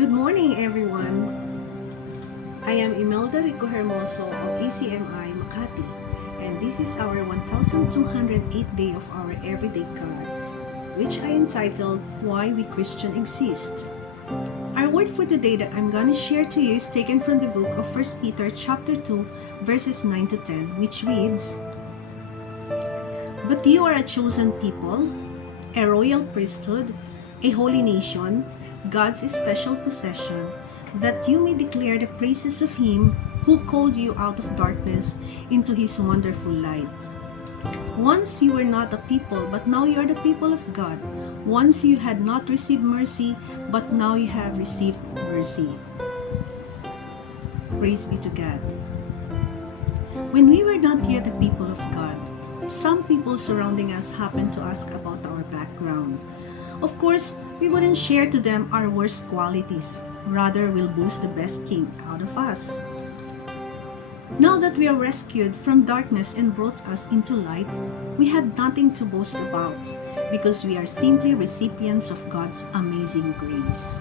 Good morning, everyone. I am Imelda Ricohermoso of ACMI Makati, and this is our 1208th day of our Everyday God, which I entitled Why We Christian Exist. Our word for today that I'm going to share to you is taken from the book of 1 Peter chapter 2, verses 9 to 10, which reads, "But you are a chosen people, a royal priesthood, a holy nation, God's special possession, that you may declare the praises of Him who called you out of darkness into His wonderful light. Once you were not a people, but now you are the people of God. Once you had not received mercy, but now you have received mercy." Praise be to God. When we were not yet the people of God, some people surrounding us happened to ask about our background. Of course, we wouldn't share to them our worst qualities. Rather, we'll boast the best thing out of us. Now that we are rescued from darkness and brought us into light, we have nothing to boast about because we are simply recipients of God's amazing grace.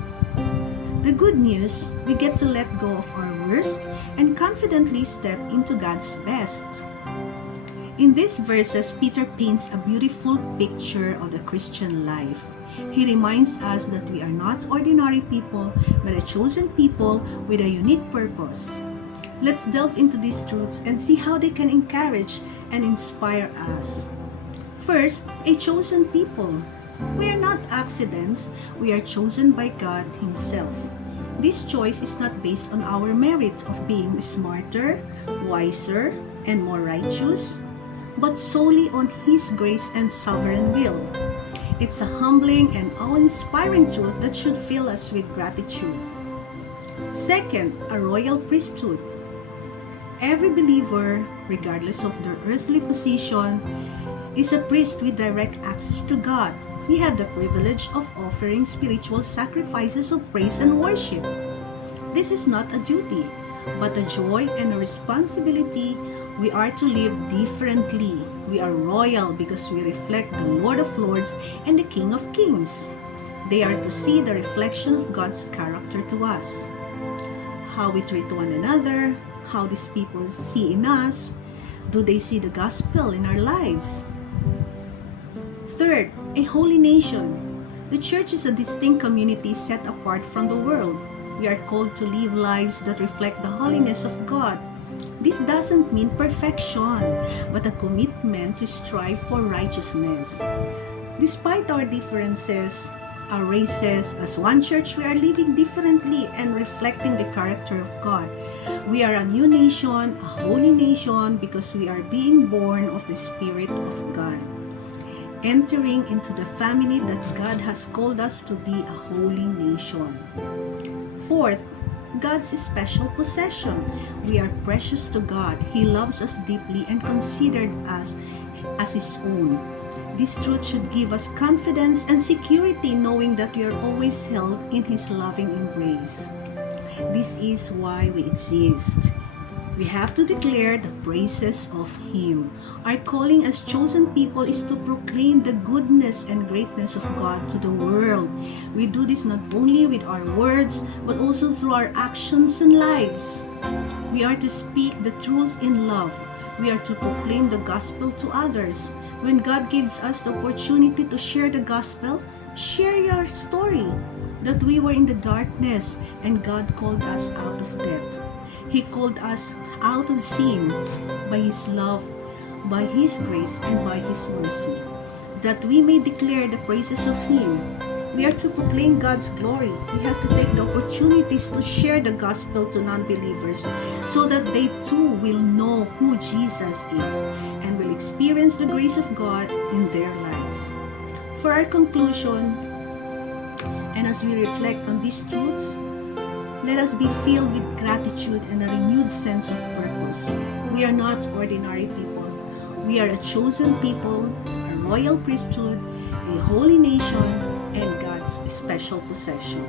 The good news, we get to let go of our worst and confidently step into God's best. In these verses, Peter paints a beautiful picture of the Christian life. He reminds us that we are not ordinary people, but a chosen people with a unique purpose. Let's delve into these truths and see how they can encourage and inspire us. First, a chosen people. We are not accidents, we are chosen by God Himself. This choice is not based on our merit of being smarter, wiser, and more righteous, but solely on His grace and sovereign will. It's a humbling and awe-inspiring truth that should fill us with gratitude. Second, a royal priesthood. Every believer, regardless of their earthly position, is a priest with direct access to God. We have the privilege of offering spiritual sacrifices of praise and worship. This is not a duty, but a joy and a responsibility. We are to live differently. We are royal because we reflect the Lord of Lords and the King of Kings. They are to see the reflection of God's character to us. How we treat one another, how these people see in us. Do they see the gospel in our lives? Third, a holy nation. The church is a distinct community set apart from the world. We are called to live lives that reflect the holiness of God. This doesn't mean perfection, but a commitment to strive for righteousness. Despite our differences, our races, as one church, we are living differently and reflecting the character of God. We are a new nation, a holy nation, because we are being born of the Spirit of God, entering into the family that God has called us to be a holy nation. Fourth, God's special possession. We are precious to God. He loves us deeply and considered us as His own. This truth should give us confidence and security, knowing that we are always held in His loving embrace. This is why we exist. We have to declare the praises of Him. Our calling as chosen people is to proclaim the goodness and greatness of God to the world. We do this not only with our words, but also through our actions and lives. We are to speak the truth in love. We are to proclaim the gospel to others. When God gives us the opportunity to share the gospel, share your story that we were in the darkness and God called us out of death. He called us out of sin by His love, by His grace, and by His mercy, that we may declare the praises of Him. We are to proclaim God's glory. We have to take the opportunities to share the gospel to non-believers so that they too will know who Jesus is and will experience the grace of God in their lives. For our conclusion, and as we reflect on these truths, let us be filled with gratitude and a renewed sense of purpose. We are not ordinary people. We are a chosen people, a royal priesthood, a holy nation, and God's special possession.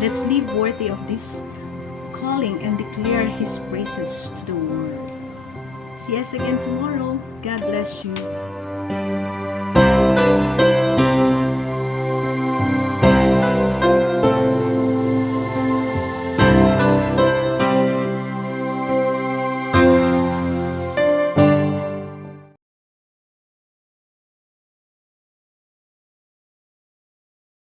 Let's live worthy of this calling and declare His praises to the world. See us again tomorrow. God bless you.